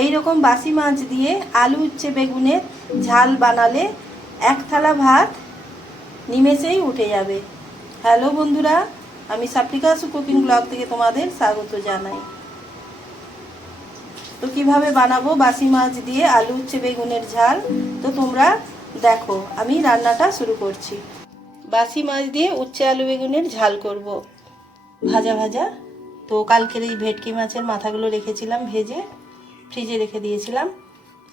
এই রকম বাসি মাছ দিয়ে আলু, উচ্ছে বেগুনের ঝাল বানালে এক থালা ভাত নিমেষেই উঠে যাবে। হ্যালো বন্ধুরা, আমি সাপ্লিকাস কুকিং ব্লগ থেকে তোমাদের স্বাগত জানাই। তো কীভাবে বানাবো বাসি মাছ দিয়ে আলু, উচ্ছে, বেগুনের ঝাল? তো তোমরা দেখো, আমি রান্নাটা শুরু করছি। বাসি মাছ দিয়ে উচ্ছে, আলু, বেগুনের ঝাল করব। ভাজা ভাজা। তো কালকের এই ভেটকি মাছের মাথাগুলো রেখেছিলাম ভেজে। ফ্রিজে রেখে দিয়েছিলাম।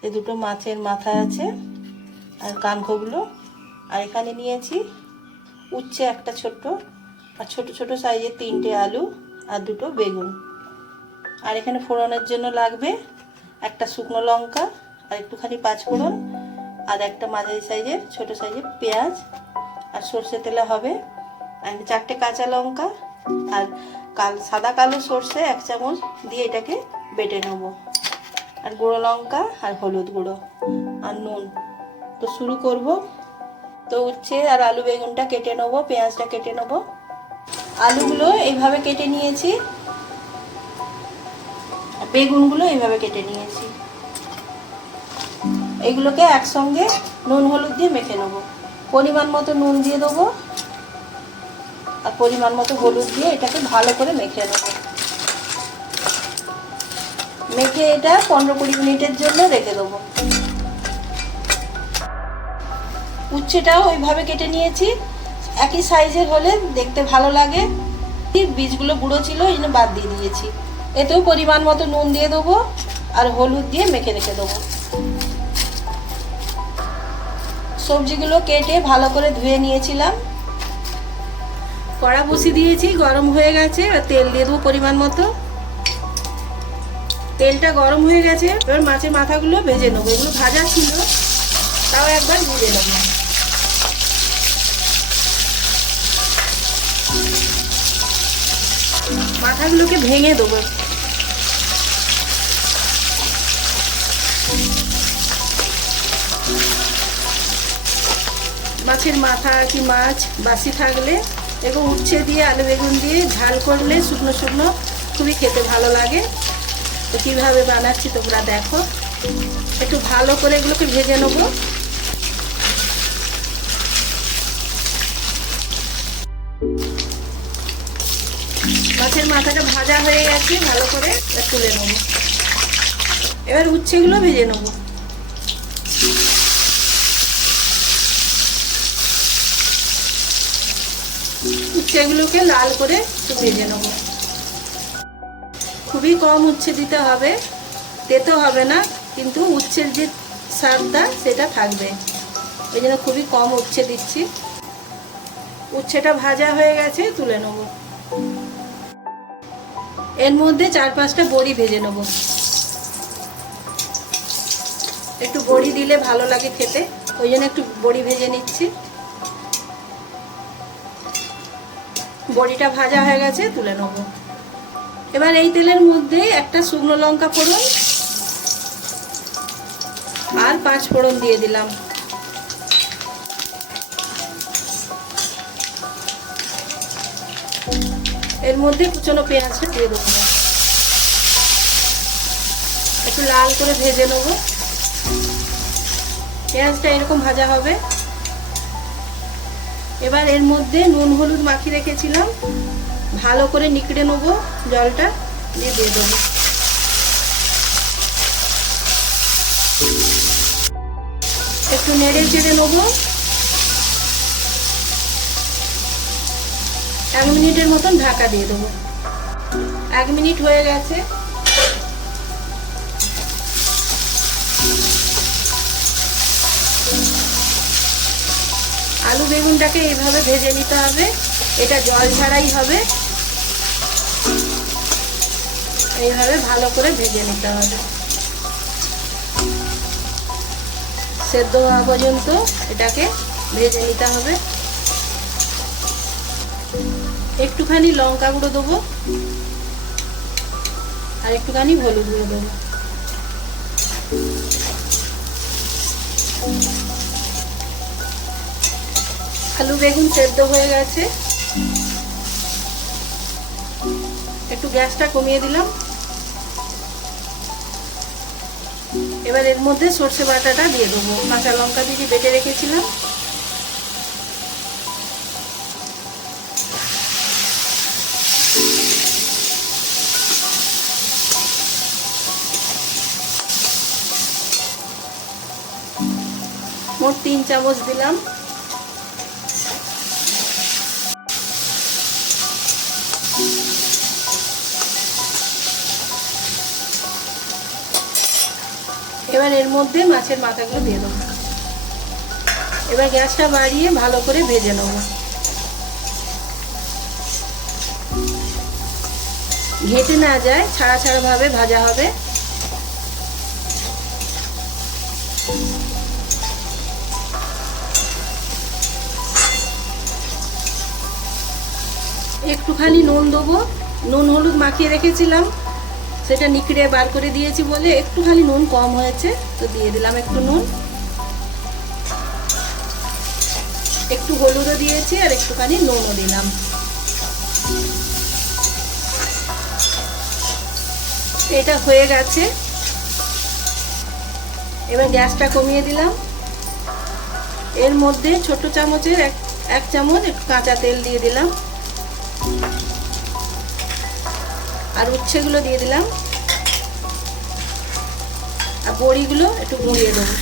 এ দুটো মাছের মাথা আছে আর কানকোগুলো আর এখানে নিয়েছি উচ্ছে একটা ছোট্ট আর ছোট ছোট সাইজের তিনটে আলু আর দুটো বেগুন। আর এখানে ফোড়নের জন্য লাগবে একটা শুকনো লঙ্কা আর একটুখানি পাঁচফোড়ন আর একটা মাঝারি সাইজের, ছোট সাইজের পেঁয়াজ আর সর্ষে তেলে হবে। আর চারটে কাঁচা লঙ্কা আর কাল, সাদা কালো সর্ষে এক চামচ দিয়ে এটাকে বেটে নেব। আর গুঁড়ো লঙ্কা আর হলুদ গুঁড়ো আর নুন। তো শুরু করব। তো উচ্ছে আর আলু বেগুনটা কেটে নেব, পেঁয়াজটা কেটে নেব। আলুগুলো এইভাবে কেটে নিয়েছি। বেগুনগুলো এইভাবে কেটে নিয়েছি। এগুলোকে একসঙ্গে নুন হলুদ দিয়ে মেখে নেব। পরিমাণ মতো নুন দিয়ে দেবো। আর পরিমাণ মতো হলুদ দিয়ে এটাকে ভালো করে মেখে নেব। মেখে এটা পনেরো কুড়ি মিনিটের জন্য রেখে দেবো। উচ্ছেটাও ওইভাবে কেটে নিয়েছি। একই সাইজের হলে দেখতে ভালো লাগে। বীজগুলো গুঁড়ো ছিল, এই জন্য বাদ দিয়ে দিয়েছি। এতেও পরিমাণ মতো নুন দিয়ে দেবো আর হলুদ দিয়ে মেখে রেখে দেবো। সবজিগুলো কেটে ভালো করে ধুয়ে নিয়েছিলাম। কড়া বসিয়ে দিয়েছি, গরম হয়ে গেছে, এবার তেল দিয়ে দেবো পরিমাণ মতো। তেলটা গরম হয়ে গেছে, এবার মাছের মাথাগুলো ভেজে নেব। এগুলো ভাজা ছিল, তাও একবার ভেজে নেব। মাথাগুলোকে ভেঙে দেবো। মাছের মাথা কি মাছ, বাসি থাকলে এবং উচ্ছে দিয়ে, আলু বেগুন দিয়ে ঝাল করলে শুকনো শুকনো খুবই খেতে ভালো লাগে। তো কীভাবে বানাচ্ছি তোমরা দেখো। একটু ভালো করে এগুলোকে ভেজে নেব। মাছের মাথাটা ভাজা হয়ে গেছে, ভালো করে তুলে নেব। এবার উচ্ছেগুলো ভেজে নেব। উচ্ছেগুলোকে লাল করে একটু ভেজে নেব। খুবই কম উচ্ছে দিতে হবে, তেতো হবে না, কিন্তু উচ্ছের যে স্বাদটা সেটা থাকবে। ওই জন্য খুবই কম উচ্ছে দিচ্ছি। উচ্ছেটা ভাজা হয়ে গেছে, তুলে নেব। এর মধ্যে চার পাঁচটা বড়ি ভেজে নেব। একটু বড়ি দিলে ভালো লাগে খেতে, ওই জন্য একটু বড়ি ভেজে নিচ্ছি। বড়িটা ভাজা হয়ে গেছে, তুলে নেব। এবার এই তেলের মধ্যে একটা শুকনো লঙ্কা ফোড়ন আর পাঁচ ফোড়ন দিয়ে দিলাম। এর মধ্যে কুচনো পেঁয়াজটা দিয়ে দেবো। একটু লাল করে ভেজে নেব। পেঁয়াজটা এরকম ভাজা হবে। এবার এর মধ্যে নুন হলুদ মাখিয়ে রেখেছিলাম। ভালো করে নিকড়ে নেব, জলটা দিয়ে দিয়ে দেবো। একটু নেড়ে চেড়ে নেব। এক মিনিটের মতন ঢাকা দিয়ে দেবো। এক মিনিট হয়ে গেছে। আলু বেগুনটাকে এইভাবে ভেজে নিতে হবে। এটা জল ছাড়াই হবে। এইভাবে ভালো করে ভেজে নিতে হবে। সেদ্ধ হওয়া পর্যন্ত এটাকে ভেজে নিতে হবে। একটুখানি লঙ্কা গুঁড়ো দেবো। আর একটুখানি হলুদ গুঁড়ো দেবো। আলু বেগুন সেদ্ধ হয়ে গেছে। একটু গ্যাসটা কমিয়ে দিলাম। এবার এর মধ্যে সর্ষে বাটাটা দিয়ে দেবো। কাঁচা লঙ্কা দিয়ে বেটে রেখেছিলাম। মোট তিন চামচ দিলাম। এবার এর মধ্যে মাছের মাথাগুলো দিয়ে দেবো। এবার গ্যাসটা বাড়িয়ে ভালো করে ভেজে নেব। ঘেটে না যায় ছাড়া ছাড়া ভাবে ভাজা হবে। একটুখানি নুন দেবো। নুন হলুদ মাখিয়ে রেখেছিলাম। সেটা নিকড়ে বার করে দিয়েছি বলে একটুখানি নুন কম হয়েছে, তো দিয়ে দিলাম একটু নুন। একটু হলুদও দিয়েছি আর একটুখানি নুনও দিলাম। এটা হয়ে গেছে। এবার গ্যাসটা কমিয়ে দিলাম। এর মধ্যে ছোট চামচের এক এক চামচ একটু কাঁচা তেল দিয়ে দিলাম। আর উচ্ছেগুলো দিয়ে দিলাম। আর বড়িগুলো একটু গুঁড়িয়ে দেবো।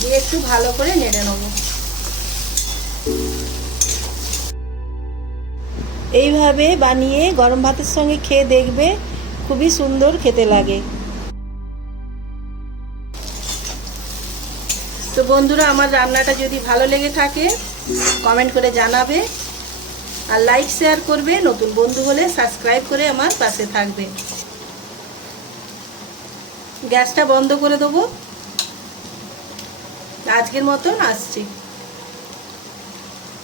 দিয়ে একটু ভালো করে নেড়ে নেব। এইভাবে বানিয়ে গরম ভাতের সঙ্গে খেয়ে দেখবে খুবই সুন্দর খেতে লাগে। তো বন্ধুরা, আমার রান্নাটা যদি ভালো লেগে থাকে কমেন্ট করে জানাবে। আর লাইক শেয়ার করবে, নতুন বন্ধু হলে সাবস্ক্রাইব করে আমার পাশে থাকবে। গ্যাসটা বন্ধ করে দেবো। আজকের মতন আসছি।